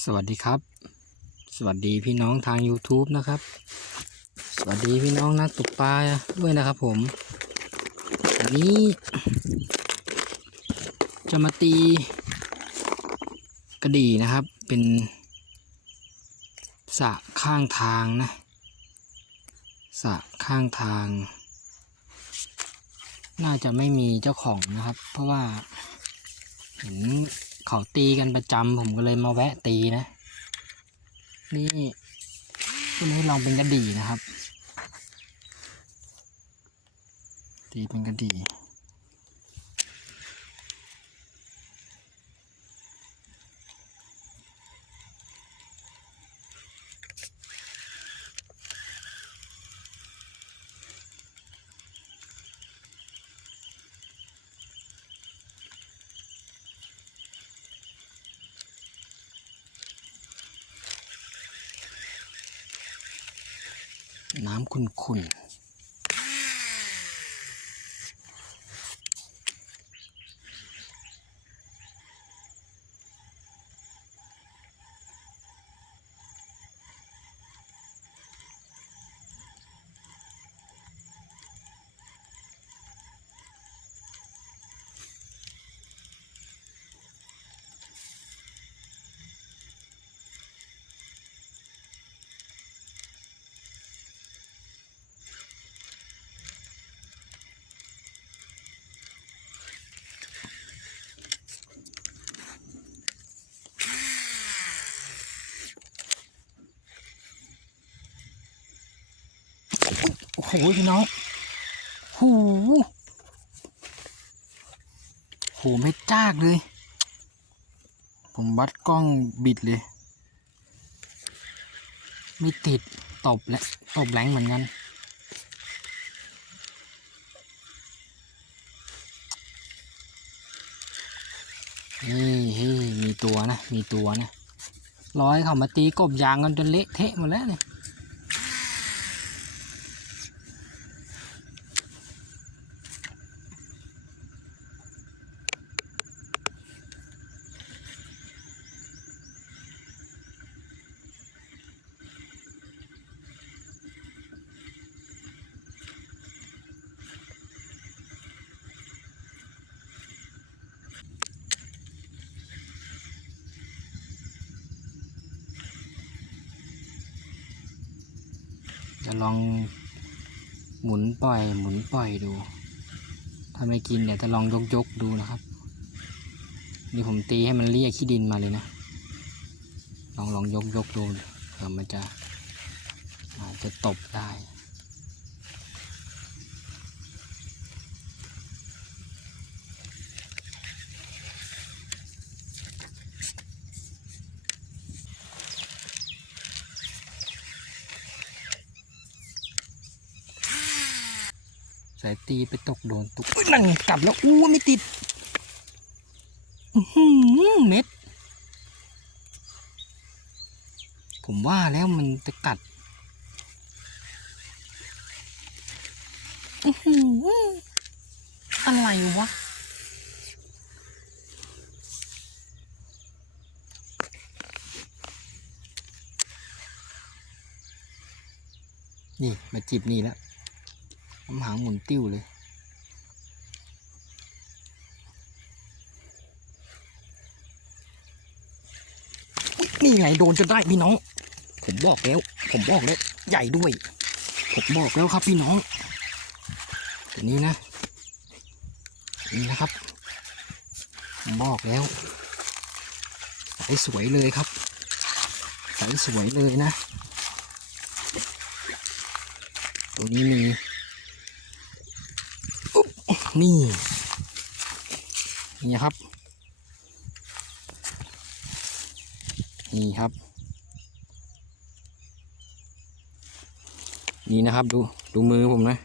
สวัสดีครับ สวัสดีพี่น้องทาง YouTube นะครับ สวัสดีพี่น้องนักตกปลาด้วยนะครับผมวันนี้จะมาตีกระดี่นะครับ เป็นสะข้างทางนะสะข้างทาง น่าจะไม่มีเจ้าของนะครับ เพราะว่าเห็น เขาตีกันประจำผมก็เลยมาแวะตีนะ นี่วันนี้ลองเป็นกระดี่นะครับ ตีเป็นกระดี่ น้ำขุ่น หพี่น้องหูหูไม่จ้ากเลย ผมวัดกล้องบิดเลย ไม่ติดตบและตบแรงเหมือนกันเฮ้ยเฮ้มีตัวนะ มีตัวนะร้อยเขามาตีกบยางกันจนเละเทะหมดแล้วเนี่ย จะลองหมุนปล่อย หมุนปล่อยดู ถ้าไม่กินเดี๋ยวจะลองยกยกดูนะครับ นี่ผมตีให้มันเลี่ยขี้ดินมาเลยนะ ลองลองยกยกดูเผื่อมันจะอาจจะตบได้ สายตีไปตกโดนตุกนั่นไงกลับแล้วอู้ไม่ติดเม็ด ผมว่าแล้วมันจะกัดอือหืออะไรวะ นี่ มาจีบนี่แล้ว หางหมุนติ้วเลย นี่ไงโดนจนได้พี่น้อง ผมบอกแล้ว ผมบอกแล้ว ใหญ่ด้วย ผมบอกแล้วครับพี่น้องตัวนี้นะ นี่นะครับ ผมบอกแล้วใสสวยเลยครับใสสวยเลยนะ ตัวนี้มี นี่นี่ครับ นี่ครับ นี่นะครับดูดูมือผมนะ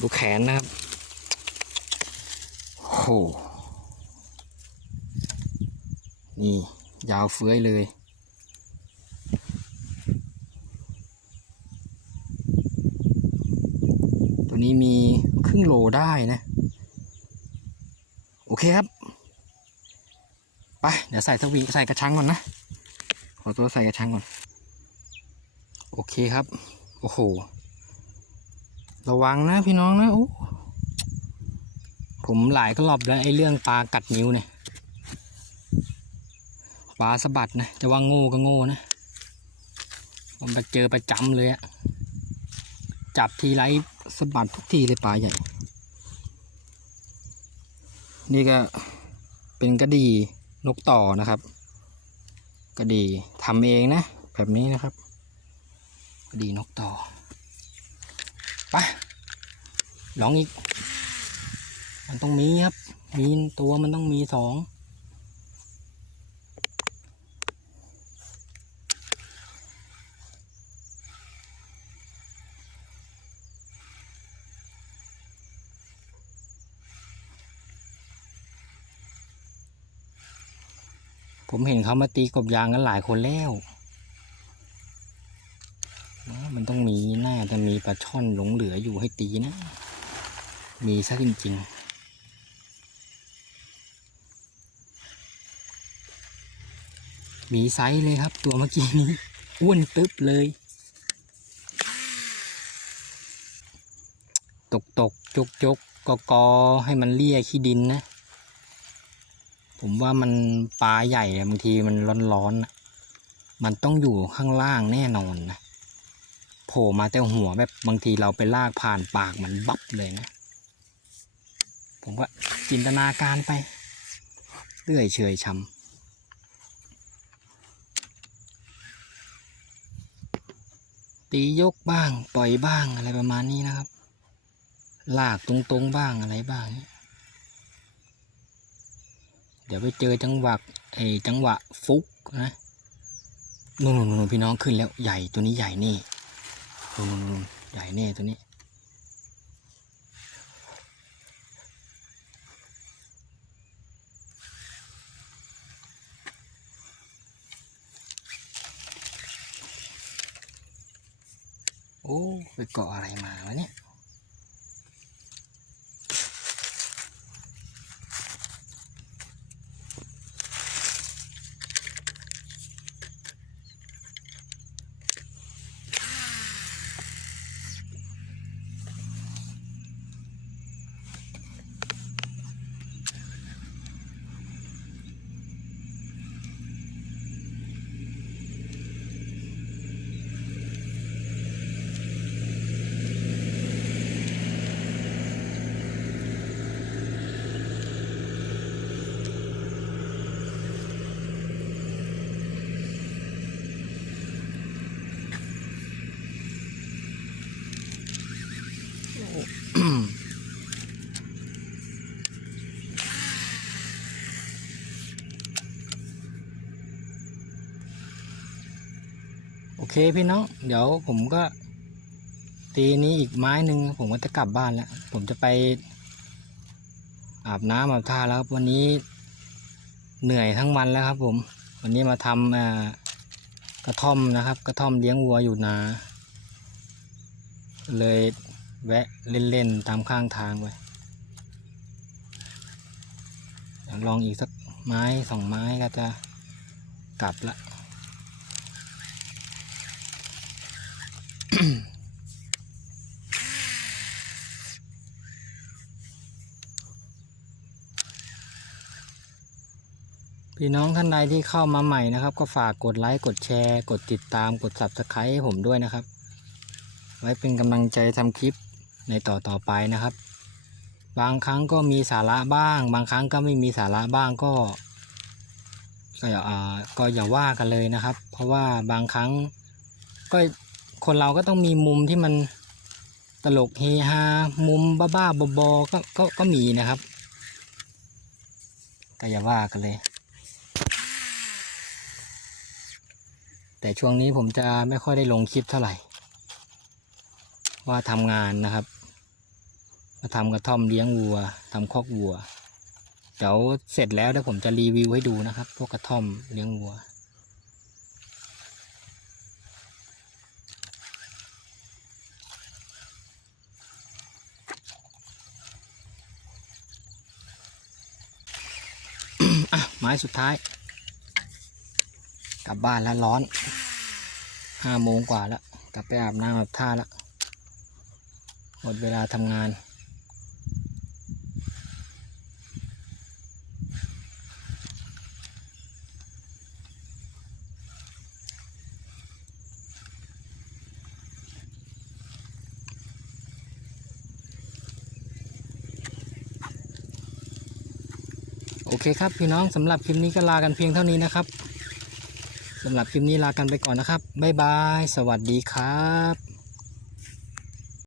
ดูแขนนะครับโอ้โหนี่ยาวเฟื้อยเลย ตัวนี้มีครึ่งโลได้ นะ โอเคครับ ไป เดี๋ยวใส่สวิงใส่กระชังก่อนนะ ขอตัวใส่กระชังก่อน โอเคครับ โอ้โห ระวังนะพี่น้องนะ โอ้ ผมหลายก็รอบแล้วไอ้เรื่องปลากัดนิ้วเนี่ย ปลาสะบัดนะ จะว่าโง่ก็โง่นะมันไปเจอประจำเลยอะจับทีไรสะบัดทุกทีเลยปลาใหญ่ นี่ก็เป็นกระดีนกต่อนะครับกระดีทำเองนะ แบบนี้นะครับกระดีนกต่อไปลองอีก มันต้องมีครับ มีตัวมันต้องมีสอง ผมเห็นเขามาตีกบยางกันหลายคนแล้วมันต้องมีน่าจะมีปลาช่อนหลงเหลืออยู่ให้ตีนะ มีซะจริงๆมีไซส์เลยครับ ตัวเมื่อกี้นี้อ้วนตึ๊บเลย ตกตกจกจกกอกอให้มันเลี่ยขี้ดินนะ ผมว่ามันปลาใหญ่อะบางทีมันร้อนๆอะมันต้องอยู่ข้างล่างแน่นอนนะโผล่มาแต่หัวแบบบางทีเราไปลากผ่านปากมันบับเลยนะ ผมก็จินตนาการไปเรื่อยเฉยช้ำตียกบ้าง ปล่อยบ้างอะไรประมาณนี้นะครับ ลากตรงๆบ้างอะไรบ้างเเดี๋ยวไปเจอจังหวะไอ้จังหวะฟุกนะนู่นนู่นพี่น้องขึ้นแล้วใหญ่ตัวนี้ใหญ่นี่นู่นนู่นนู่นใหญ่แน่ตัวนี้ โอ้ ไปเกาะอะไรมาวะเนี่ย โอเคพี่น้อง เดี๋ยวผมก็ ตีนี้อีกไม้หนึ่งผมก็จะกลับบ้านแล้ว ผมจะไป อาบน้ำอาบท่าแล้วครับวันนี้เหนื่อยทั้งวันแล้วครับ ผม วันนี้มาทำกระท่อมนะครับ กระท่อมเลี้ยงวัวอยู่นา เลยแวะเล่นๆตามข้างทางไปลองอีกสักไม้สองไม้ก็จะกลับละ พี่น้องท่านใดที่เข้ามาใหม่นะครับ ก็ฝากกดไลค์กดแชร์ กดติดตามกด subscribe ให้ผมด้วยนะครับ ไว้เป็นกำลังใจทำคลิปในต่อต่อไปนะครับ บางครั้งก็มีสาระบ้าง บางครั้งก็ไม่มีสาระบ้างก็ก็อย่าก็อย่าว่ากันเลยนะครับ เพราะว่าบางครั้งก็ คนเราก็ต้องมีมุมที่มันตลกเฮฮา มุมบ้าๆบอๆก็ก็ก็มีนะครับก็อย่าว่ากันเลย แต่ช่วงนี้ผมจะไม่ค่อยได้ลงคลิปเท่าไหร่ ว่าทำงานนะครับ มาทำกระท่อมเลี้ยงวัวทำคอกวัว เดี๋ยวเสร็จแล้วเดี๋ยวผมจะรีวิวให้ดูนะครับ พวกกระท่อมเลี้ยงวัว ม้สุดท้าย กลับบ้านแล้วร้อนห้าโมงกว่าแล้ว กลับไปอาบน้ำอาบท่าแล้วหมดเวลาทำงาน โอเคครับพี่น้องสำหรับคลิปนี้ก็ลากันเพียงเท่านี้นะครับสำหรับคลิปนี้ลากันไปก่อนนะครับบ๊ายบาย สวัสดีครับ